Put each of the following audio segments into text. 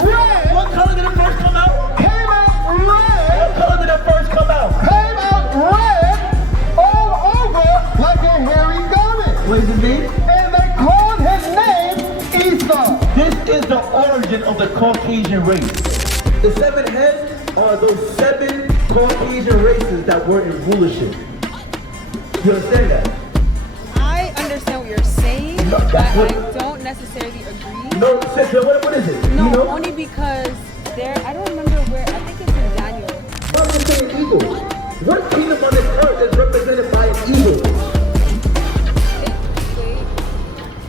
red. What color did it first come out? Came out red. What color did it first come out? Came out red all over like a hairy garment. What is his name? And they called his name Esau. This is the origin of the Caucasian race. The 7 heads are those 7 Caucasian races that were in rulership. You understand that? I understand what you're saying, No, but that's what- I don't necessarily agree. No, sister, what is it? No, You know? only because I don't remember where, I think it's in Daniel. I'm just saying eagle. What kingdom on this earth is represented by an eagle?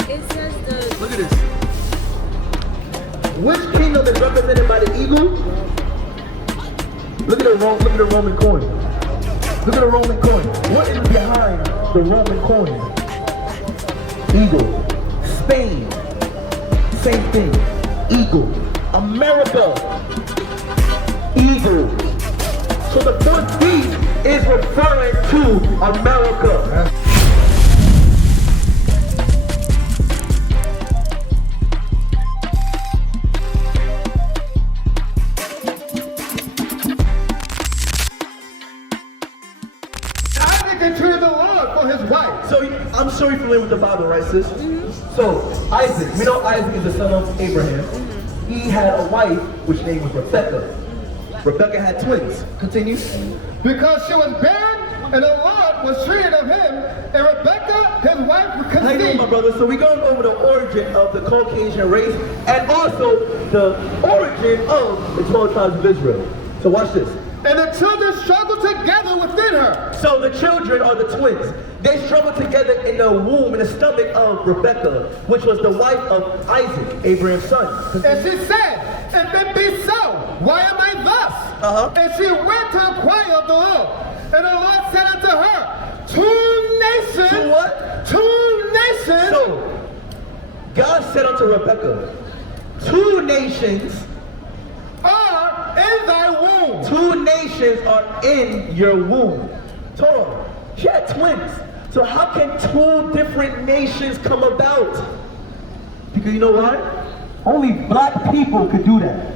It says the... Look at this. Which kingdom is represented by the eagle? Look at the Roman coin. Look at the Roman coin. What is behind the Roman coin? Eagle. Spain. Same thing. Eagle. America. Eagle. So the fourth beast is referring to America. Entreated the Lord for his wife. So I'm sure you're familiar with the Bible, right, sis? So Isaac, we know Isaac is the son of Abraham. He had a wife which name was Rebecca. Rebecca had twins. Continue. Because she was barren, and the Lord was treated of him, and Rebecca, his wife, How you doing, my conceived. brother? So we're going over the origin of the Caucasian race and also the origin of the 12 tribes of Israel. So watch this. And the children struggled together within her. So the children are the twins. They struggled together in the womb, in the stomach of Rebecca, which was the wife of Isaac, Abraham's son. And she said, if it be so, why am I thus? And she went to inquire of the Lord. And the Lord said unto her, 2 nations. 2 what? 2 nations. So, God said unto Rebecca, 2 nations are in thy womb. 2 nations are in your womb. Hold on. She had twins. So how can 2 different nations come about? Because you know what? Only black people could do that.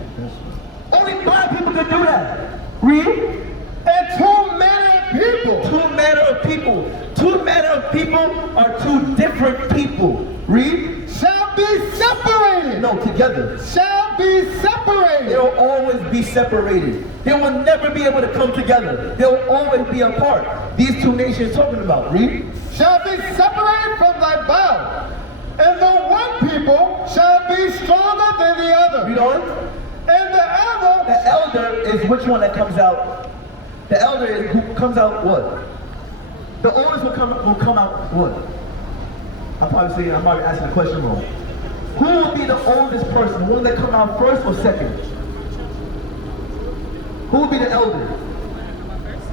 Only black people could do that. Read. And 2 manner of people. 2 manner of people. 2 manner of people are 2 different people. Read. Shall be separated. No, together. Shall be separated. They'll always be separated. They will never be able to come together. They'll always be apart. These 2 nations talking about. Read. Shall be separated from thy bowels. And the one people shall be stronger than the other. Read on. And the elder is which one that comes out? The elder is who comes out what? The oldest will come out what? I'm probably asking the question wrong. Who will be the oldest person? The one that come out first or second? Who will be the elder?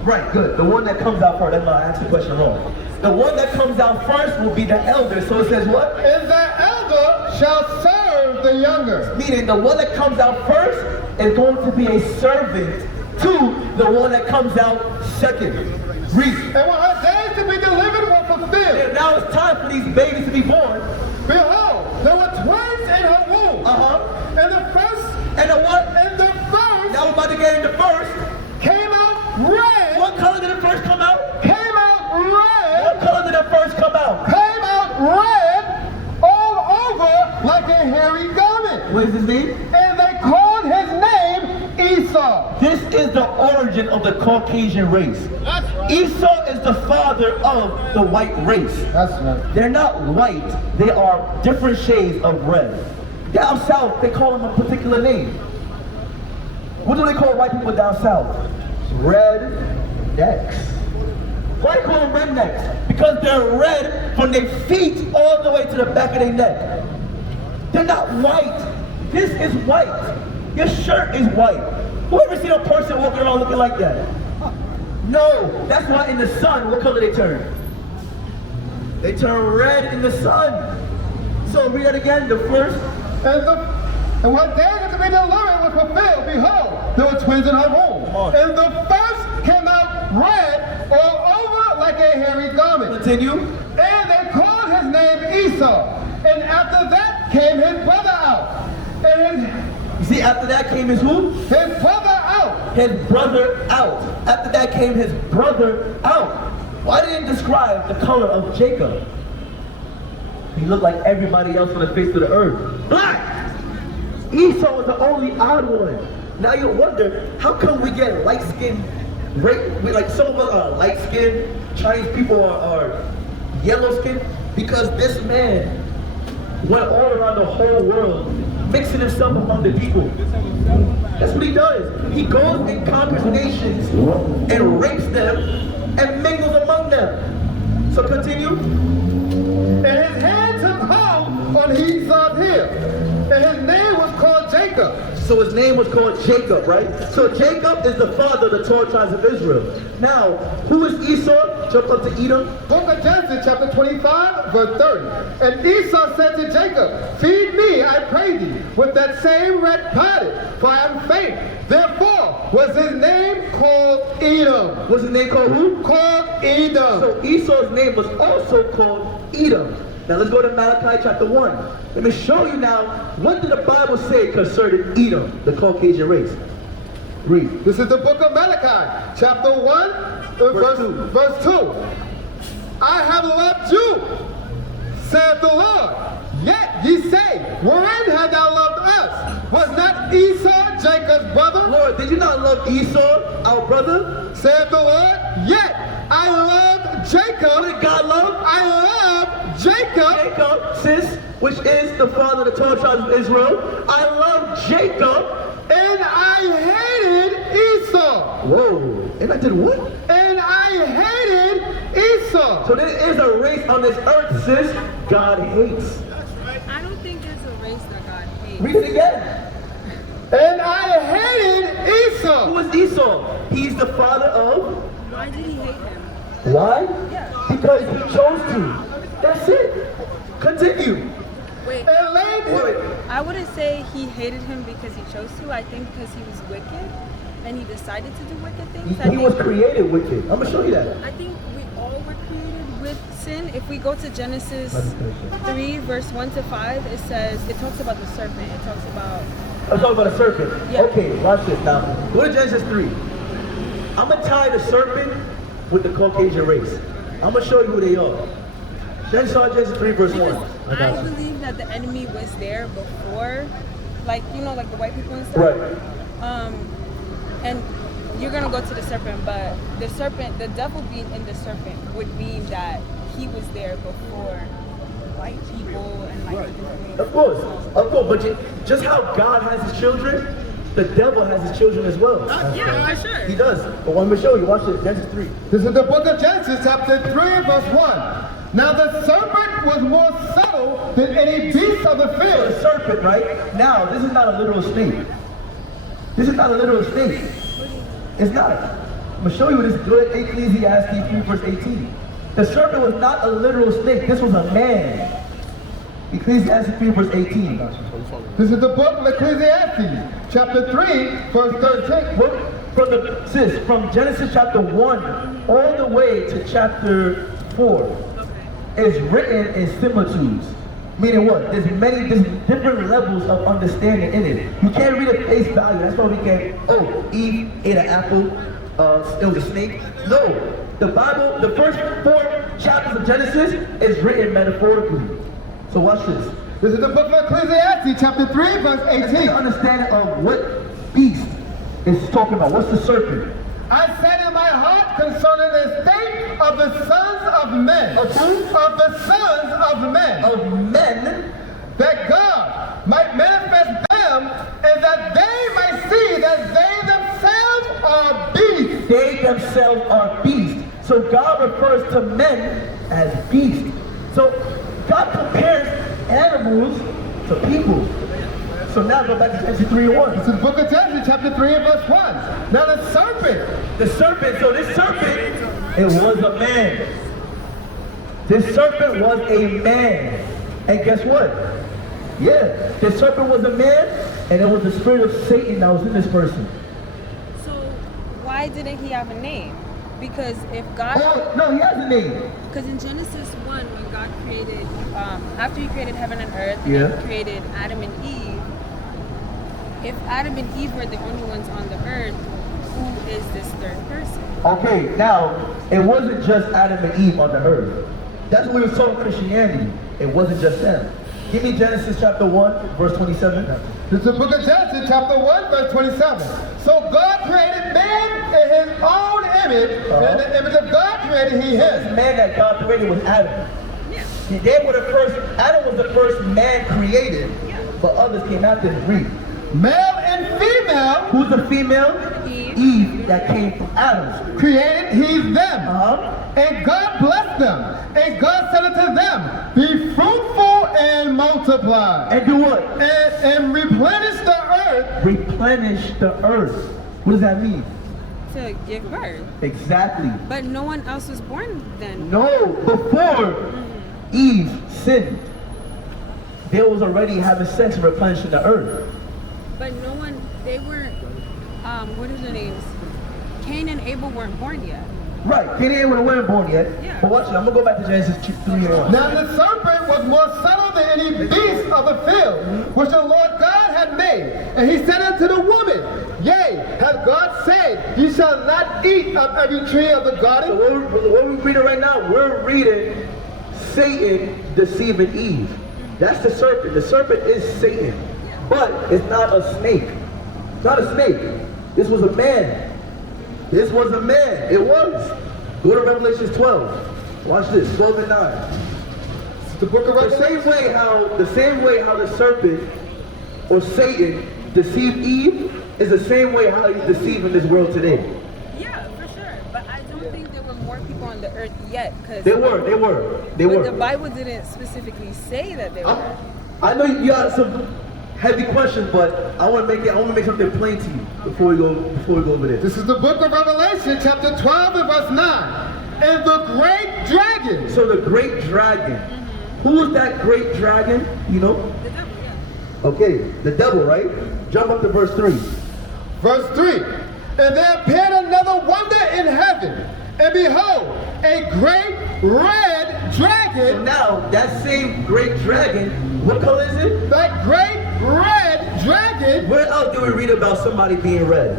Right, good. The one that comes out first. That's why I asked the question wrong. The one that comes out first will be the elder. So it says what? And the elder shall serve the younger. Meaning the one that comes out first is going to be a servant to the one that comes out second. Read. And when her days to be delivered were fulfilled, And now it's time for these babies to be born. behold, there were twins in her womb. And the first, And the what? and the first Now we're about to get into first. came out red. What color did it first come out? Came out red. What color did it first come out? Came out red all over like a hairy garment. What is his name? And they called his name Esau. This is the origin of the Caucasian race. That's right. Esau is the father of the white race. That's right. They're not white, they are different shades of red. Down south, they call them a particular name. What do they call white people down south? Rednecks. Why do they call them rednecks? Because they're red from their feet all the way to the back of their neck. They're not white. This is white. Your shirt is white. Who ever seen a person walking around looking like that? No, that's why in the sun, what color they turn? They turn red in the sun. So read that again, the first. And when days to be delivered was fulfilled, behold, there were twins in her womb. And the first came out red all over like a hairy garment. Continue. And they called his name Esau. And after that came his brother out. And You see, after that came his who? His brother out. His brother out. After that came his brother out. Why didn't it describe the color of Jacob? He looked like everybody else on the face of the earth. Black! Esau was the only odd one. Now you wonder, how come we get light-skinned, like some of us are light-skinned, Chinese people are yellow-skinned? Because this man went all around the whole world, mixing himself among the people. That's what he does. He goes and conquers nations and rapes them and mingles among them. So continue. And his hand took hold on Esau's heel, and his name was called Jacob. So his name was called Jacob, right? So Jacob is the father of the 12 tribes of Israel. Now, who is Esau? Jump up to Edom. Book of Genesis, chapter 25, verse 30. And Esau said to Jacob, feed me, I pray thee, with that same red pottage, for I am faint. Therefore was his name called Edom. What's his name called who? Called Edom. So Esau's name was also called Edom. Now let's go to Malachi chapter 1. Let me show you now, what did the Bible say concerning Edom, the Caucasian race? Read. This is the book of Malachi, chapter 1, verse 2. I have loved you, saith the Lord. Yet ye say, wherein hast thou loved us? Was not Esau Jacob's brother? Lord, did you not love Esau, our brother? Saith the Lord. Yet I loved Jacob. What did God love? I loved Jacob. Jacob, sis, which is the father of the 12 tribes of Israel. I love Jacob. And I hated Esau. Whoa. And I did what? And I hated Esau. So there is a race on this earth, sis, God hates. I don't think there's a race that God hates. Read it again. And I hated Esau. Who is Esau? He's the father of... Why did he hate him? Why? Yeah. Because he chose to. That's it. Continue. Wait, And laid Wait. I wouldn't say he hated him because he chose to. I think because he was wicked and he decided to do wicked things. He was created wicked. I'm going to show you that. I think we all were created with sin. If we go to Genesis 3, verse 1 to 5, it says, it talks about the serpent. It talks about... I'm talking about a serpent. Yeah. Okay, watch this now. Go to Genesis 3. I'm going to tie the serpent with the Caucasian race. I'm going to show you who they are. Genesis 3, verse 1. I believe that the enemy was there before, like, you know, like the white people and stuff. Right. And you're going to go to the serpent, but the serpent, the devil being in the serpent would mean that he was there before white people and like different. Of course, but just how God has his children, the devil has his children as well. Yeah, for sure. He does. But I'm going to show you. Watch this. Genesis 3. This is the book of Genesis, chapter 3, verse 1. Now the serpent was more subtle than any beast of the The field. serpent, right? Now, this is not a literal snake. This is not a literal snake. It's not. I'm going to show you this. Go to Ecclesiastes 3, verse 18. The serpent was not a literal snake. This was a man. Ecclesiastes 3, verse 18. This is the book of Ecclesiastes, chapter 3, verse 13. Look, from Genesis chapter 1 all the way to chapter 4 is written in similitudes. Meaning what? There's different levels of understanding in it. You can't read at face value. That's why we can't, oh, Eve ate an apple, it was a snake. No. The Bible, the first 4 chapters of Genesis is written metaphorically. So watch this. This is the book of Ecclesiastes, chapter 3, verse Let's get 18. an understanding of what beast is talking about. What's the serpent? I said in my heart concerning the state of the sons of men. Of who? Of the sons of men. Of men. That God might manifest them, and that they might see that they themselves are beasts. They themselves are beasts. So God refers to men as beasts. So God compares animals to people. So now go back to Genesis 3:1. This is the book of Genesis, chapter 3 and verse 1. Now the serpent. So this serpent, it was a man. This serpent was a man. And guess what? Yeah, this serpent was a man, and it was the spirit of Satan that was in this person. So why didn't he have a name? Because if God... Oh, no, he has a name. Because in Genesis 1, when God created, after he created heaven and earth, and Yeah. he created Adam and Eve, if Adam and Eve were the only ones on the earth, who is this third person? Okay, now, it wasn't just Adam and Eve on the earth. That's what we were told in Christianity. It wasn't just them. Give me Genesis chapter 1, verse 27. This is the book of Genesis, chapter 1, verse 27. So God created man in his own image, and in the image of God created he This him. man that God created was Adam. Yeah. They were the first, Adam was the first man created, but others came after him. Read. Male and female Who's the female? Eve. Eve that came from Adam. created he them. Uh-huh. And God blessed them. And God said unto them, be fruitful and multiply. And do what? And replenish the earth. Replenish the earth. What does that mean? To give birth. Exactly. But no one else was born then. No, before Eve sinned, they was already having sex and replenishing the earth. But no one, they weren't, what are their names? Cain and Abel weren't born yet. Right, Cain and Abel weren't born yet. Yeah. But watch it, I'm gonna go back to Genesis 3 and 1. Now the serpent was more subtle than any beast of the field, which the Lord God had made. And he said unto the woman, yea, hath God said, ye shall not eat of every tree of the So garden? what we're reading right now, we're reading Satan deceiving Eve. That's the serpent. The serpent is Satan. But it's not a snake. It's not a snake. This was a man. This was a man. It was. Go to Revelation 12. Watch this. 12 and 9. The book of The Revelation. same way how the serpent or Satan deceived Eve is the same way how he's deceiving this world today. Yeah, for sure. But I don't think there were more people on the earth yet. Cause They were. But the Bible didn't specifically say that they were. I know you got some heavy questions, but I want to make something plain to you before we go over this. This is the book of Revelation, chapter 12 and verse 9. And the great dragon. So the great dragon. Who is that great dragon? You know? The devil, yeah. Okay, the devil, right? Jump up to verse 3. Verse 3. And there appeared another wonder in heaven. And behold, a great red So dragon. now, that same great dragon, what color is it? That great red dragon. Where else do we read about somebody being red?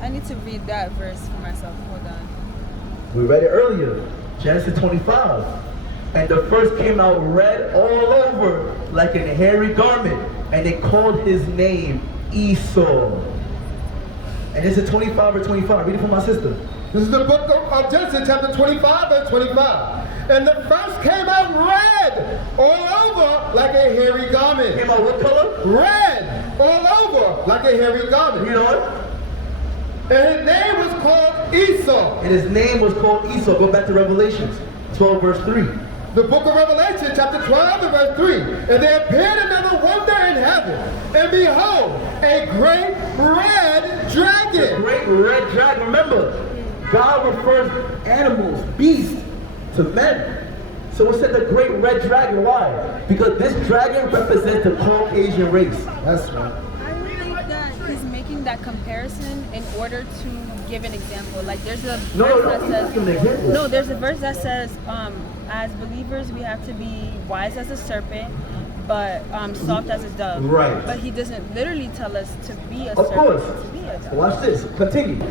I need to read that verse for myself. Hold on. We read it earlier, Genesis 25. And the first came out red all over like a hairy garment. And they called his name Esau. And this is 25 or 25. Read it for my sister. This is the book of Genesis, chapter 25, verse 25. And the first came out red all over like a hairy garment. Came out what color? Red all over like a hairy garment. Read on. And his name was called Esau. And his name was called Esau. Go back to Revelations 12 verse 3. The book of Revelation, chapter 12 and verse 3. And there appeared another wonder in heaven. And behold, a great red dragon. Great red dragon. Remember, God refers animals, beasts, to men. So it said the great red dragon. Why? Because this dragon represents the Caucasian race. That's right. I think that he's making that comparison in order to give an example. Like there's a verse that says, give an example. no, there's a verse that says, as believers we have to be wise as a serpent, but soft as a dove. Right. But he doesn't literally tell us to be a Of serpent, course. to be a dove. Watch this. Continue.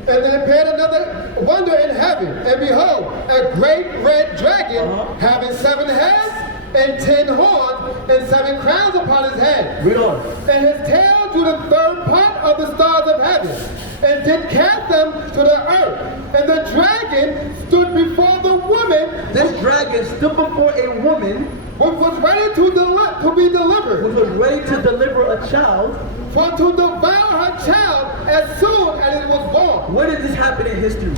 And there appeared another wonder in heaven. And behold, a great red dragon having 7 heads and 10 horns and 7 crowns upon his head. Read on. And his tail drew the third part of the stars of heaven, and did cast them to the earth. And the dragon stood before the woman, This dragon stood before a woman which was ready to be who delivered, was ready to deliver a child. for to devour her child as soon as it was born. When did this happen in history?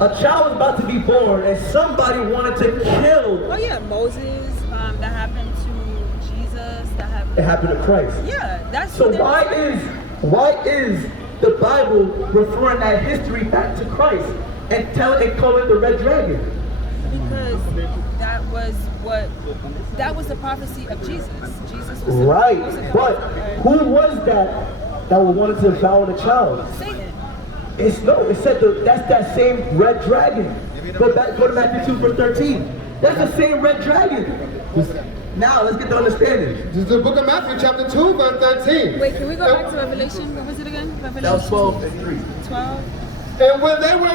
A child was about to be born and somebody wanted to kill. Oh yeah, Moses, that happened to Jesus, that happened. It happened to Christ. Yeah, that's So what they're why is the Bible referring that history back to Christ and calling it the red dragon? Because that was the prophecy of Jesus. Jesus was Right, supposed to come but out. who was that wanted to devour the child? Satan. It said that's that same red dragon. Go to Matthew 2 verse 13. That's the same red dragon. Now let's get the understanding. This is the book of Matthew, chapter 2, verse 13. Wait, can we go back to Revelation? What was it again? Revelation. That was 12 and 3. 12. And when they were,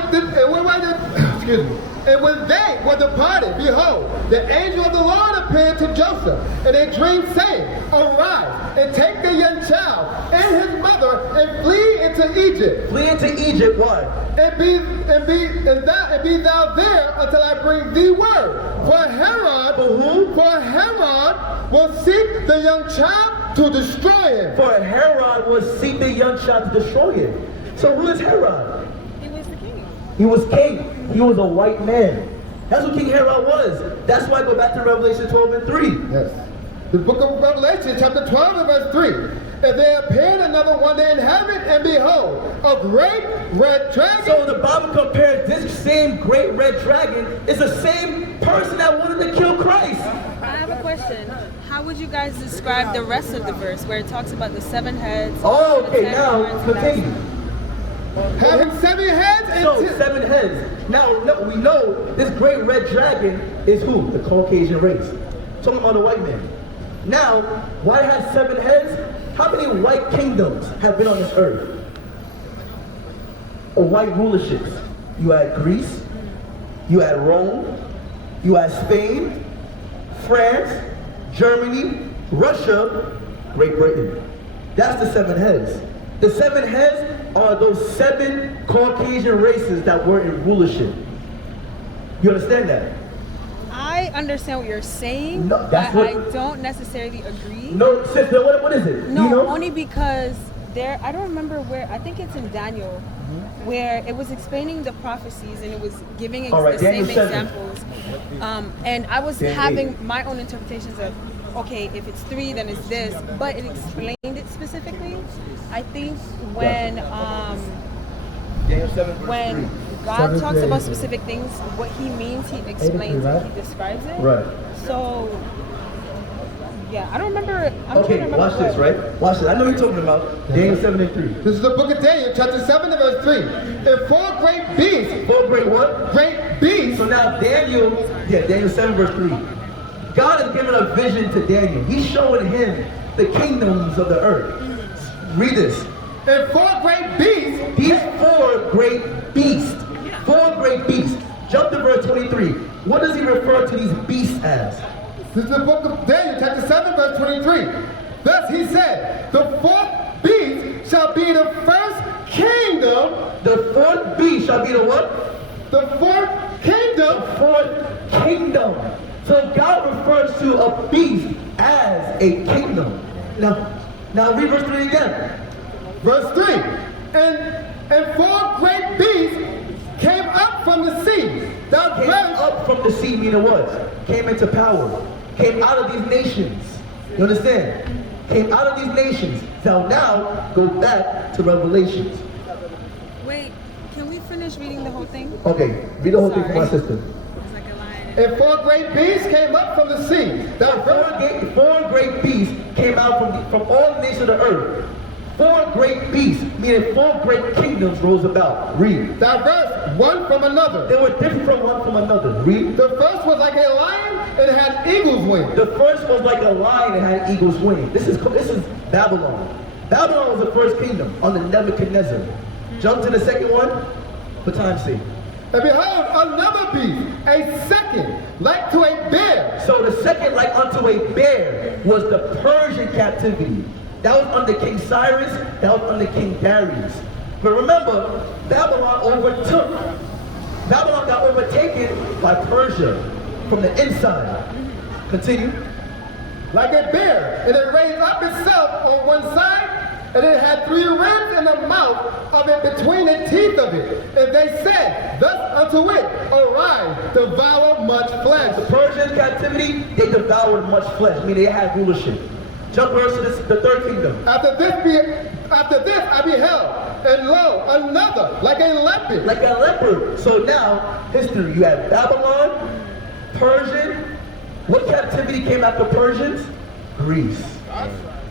excuse me, and when they were departed, behold, the angel of the Lord appeared to Joseph in a dream, saying, Arise and take the young child and his mother and flee into Egypt. Flee into Egypt, why? And be thou there until I bring thee word. For Herod will seek the young child to destroy him. For Herod will seek the young child to destroy him. So who is Herod? He was the king. He was king. He was a white man. That's what King Herod was. That's why I go back to Revelation 12 and 3. Yes. The book of Revelation, chapter 12 and verse 3. And there appeared another one day in heaven, and behold, a great red dragon. So the Bible compares this same great red dragon is the same person that wanted to kill Christ. I have a question. How would you guys describe the rest of the verse where it talks about the 7 heads? Oh, the okay, 10 now horns, continue. Having 7 heads and So 10. 7 heads. Now we know this great red dragon is who? The Caucasian race. Talking about a white man. Now, why it has 7 heads? How many white kingdoms have been on this earth? Or white rulerships? You had Greece, you had Rome, you had Spain, France, Germany, Russia, Great Britain. That's the 7 heads. The 7 heads are those 7 Caucasian races that were in rulership. You understand that? I understand what you're saying, No, but that's what- I don't necessarily agree. No, sister, what is it? No, you know? only because I don't remember where, I think it's in Daniel, where it was explaining the prophecies and it was giving All right, the same Daniel 7. examples. And I was Daniel having 8. my own interpretations of, okay, if it's 3, then it's this, but it explained it specifically. I think when Daniel 7 verse when 3. God 7 talks to about 8. specific things, what he means, he explains right? it, he describes it. Right. So, yeah, I don't remember. I'm trying to Okay, remember watch this, where. right? Watch this. I know you're talking about Daniel 7 and 3. This is the book of Daniel, chapter 7 and verse 3. And 4 great beasts, 4 great what? great beasts. So now Daniel 7 verse 3. God has given a vision to Daniel. He's showing him the kingdoms of the earth. Read this. And 4 great beasts. These 4 great beasts. 4 great beasts. Jump to verse 23. What does he refer to these beasts as? This is the book of Daniel, chapter 7, verse 23. Thus he said, the 4th beast shall be the first kingdom. The 4th beast shall be the what? The 4th kingdom. 4th kingdom. So God refers to a beast as a kingdom. Now read verse 3 again. Verse 3. And 4 great beasts came up from the sea. That Came verse, up from the sea, meaning what? Came into power. Came out of these nations. You understand? Came out of these nations. Now go back to Revelations. Wait, can we finish reading the whole thing? Okay, read the whole thing for my sister. It's like a line. and 4 great beasts came up from the sea. That verse, 4 great beasts came out from all the nations of the earth. 4 great beasts, meaning 4 great kingdoms rose about. Read. diverse one from another. They were different one from another. Read. The first was like a lion and had eagle's wings. The first was like a lion and had eagle's wing. This is Babylon. Babylon was the first kingdom under Nebuchadnezzar. Jump to the second one for time's sake. And behold, another beast, a second, like to a bear. So the second like unto a bear was the Persian captivity. That was under King Cyrus, that was under King Darius. But remember, Babylon got overtaken by Persia from the inside. Continue. Like a bear, and it raised up itself on one side, and it had 3 ribs in the mouth of it between the teeth of it. And they said, thus unto it, arise, devour much flesh. The Persian captivity, they devoured much flesh, meaning they had rulership. Jump verse to the third kingdom. After this I beheld, and lo, another, like a leopard. Like a leopard. So now, history, you have Babylon, Persian. What captivity came after Persians? Greece.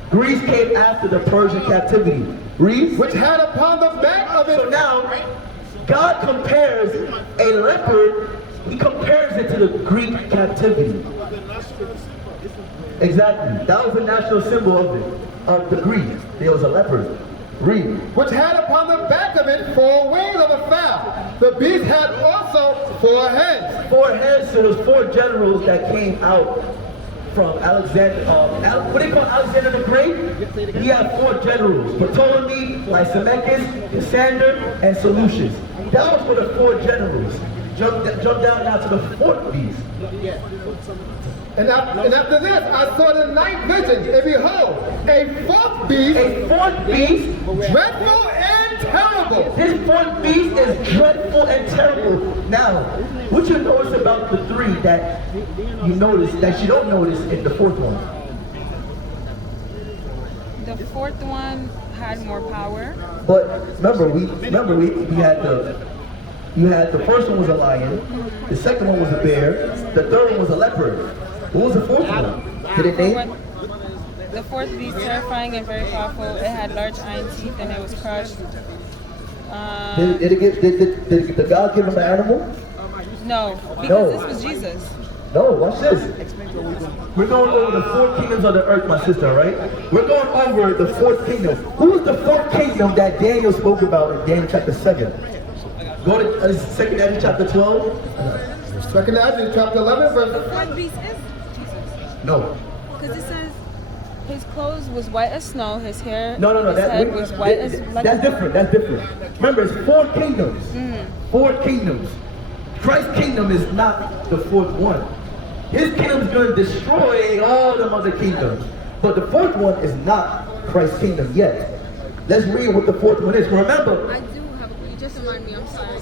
Greece came after the Persian captivity. Read. Which had upon the back of it. So now, God compares a leopard, he compares it to the Greek captivity. Exactly. That was the national symbol of it, of the Greeks. There was a leopard. Read. which had upon the back of it 4 wings of a fowl. The beast had also 4 heads. 4 heads, so there's 4 generals that came out from Alexander. What they call Alexander the Great? He had 4 generals: Ptolemy, Lysimachus, Cassander, and Seleucus. That was for the 4 generals. Jump down now to the 4th beast. And after this, I saw the 9th vision, and behold, a 4th beast, A 4th beast. dreadful and terrible. This 4th beast is dreadful and terrible. Now, what you notice about the 3 that you notice that you don't notice in the 4th one? The 4th one had more power. But remember we had the first one was a lion, the second one was a bear, the third one was a leopard. What was the 4th one? Did it name? The 4th beast, terrifying and very powerful. It had large iron teeth and it was crushed. Did the God give him an animal? No, because No. this was Jesus. No, watch this. We're going over the 4 kingdoms of the earth, my sister, right? We're going over the 4th kingdom. Who is the 4th kingdom that Daniel spoke about in Daniel chapter 7? Go to 2nd Daniel chapter 12. 2nd Ezra chapter 11, The verse 4th beast is Jesus. No. Because it says his clothes was white as snow, his hair, No. his head was white as like That's different. That's different. Remember, it's 4 kingdoms. 4 kingdoms. Christ's kingdom is not the 4th one. His kingdom is going to destroy all them other kingdoms. But the 4th one is not Christ's kingdom yet. Let's read what the 4th one is. Remember, I do have. You just remind me. I'm sorry.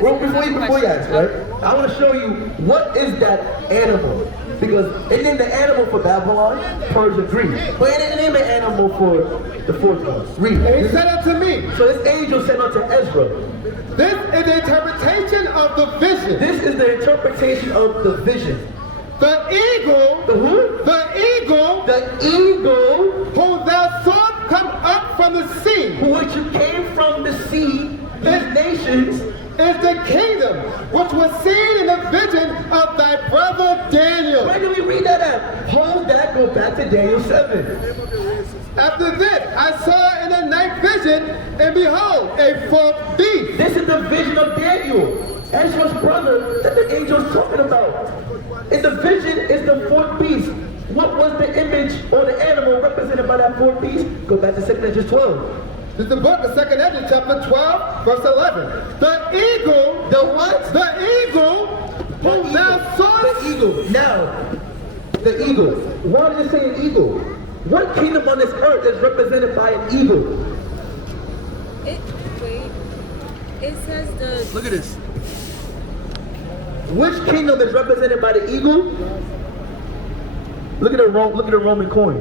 well, before you ask, right? I want to show you what is that animal. Because it named the animal for Babylon, Persia, Greece. But it didn't name an animal for the 4th one. Read. and he said unto me, So this angel said unto Ezra, this is the interpretation of the vision. this is the interpretation of the vision. The eagle, The who? the eagle, The eagle, whom thou sawest come up from the sea, which came from the sea, these nations, is the kingdom which was seen in the vision of thy brother Daniel. where do we read that at? Hold that, go back to Daniel 7. After this, I saw in the night vision, and behold, a 4th beast. This is the vision of Daniel, Ezra's brother that the angel's talking about. In the vision is the 4th beast. What was the image or the animal represented by that 4th beast? Go back to 2nd Ezra 12. This is the book of 2nd Ezra, chapter 12, verse 11. The eagle, The what? the eagle, whom thou sawest. The eagle. Now, the eagle. Why did it say an eagle? What kingdom on this earth is represented by an eagle? It says the. Look at this. Which kingdom is represented by the eagle? Look at the Roman coin.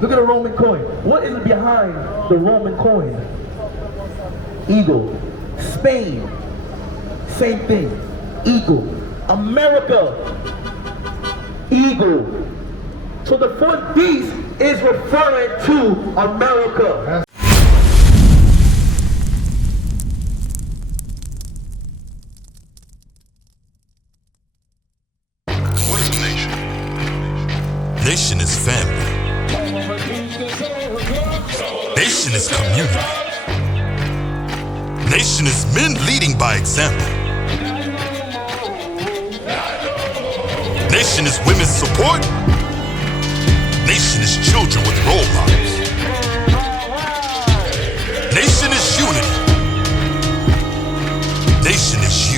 Look at the Roman coin. What is behind the Roman coin? Eagle. Spain. Same thing. Eagle. America. Eagle. So the 4th beast is referring to America. What is a nation? Nation is family. Nation is community. Nation is men leading by example. Nation is women's support. Nation is children with role models. Nation is unity. Nation is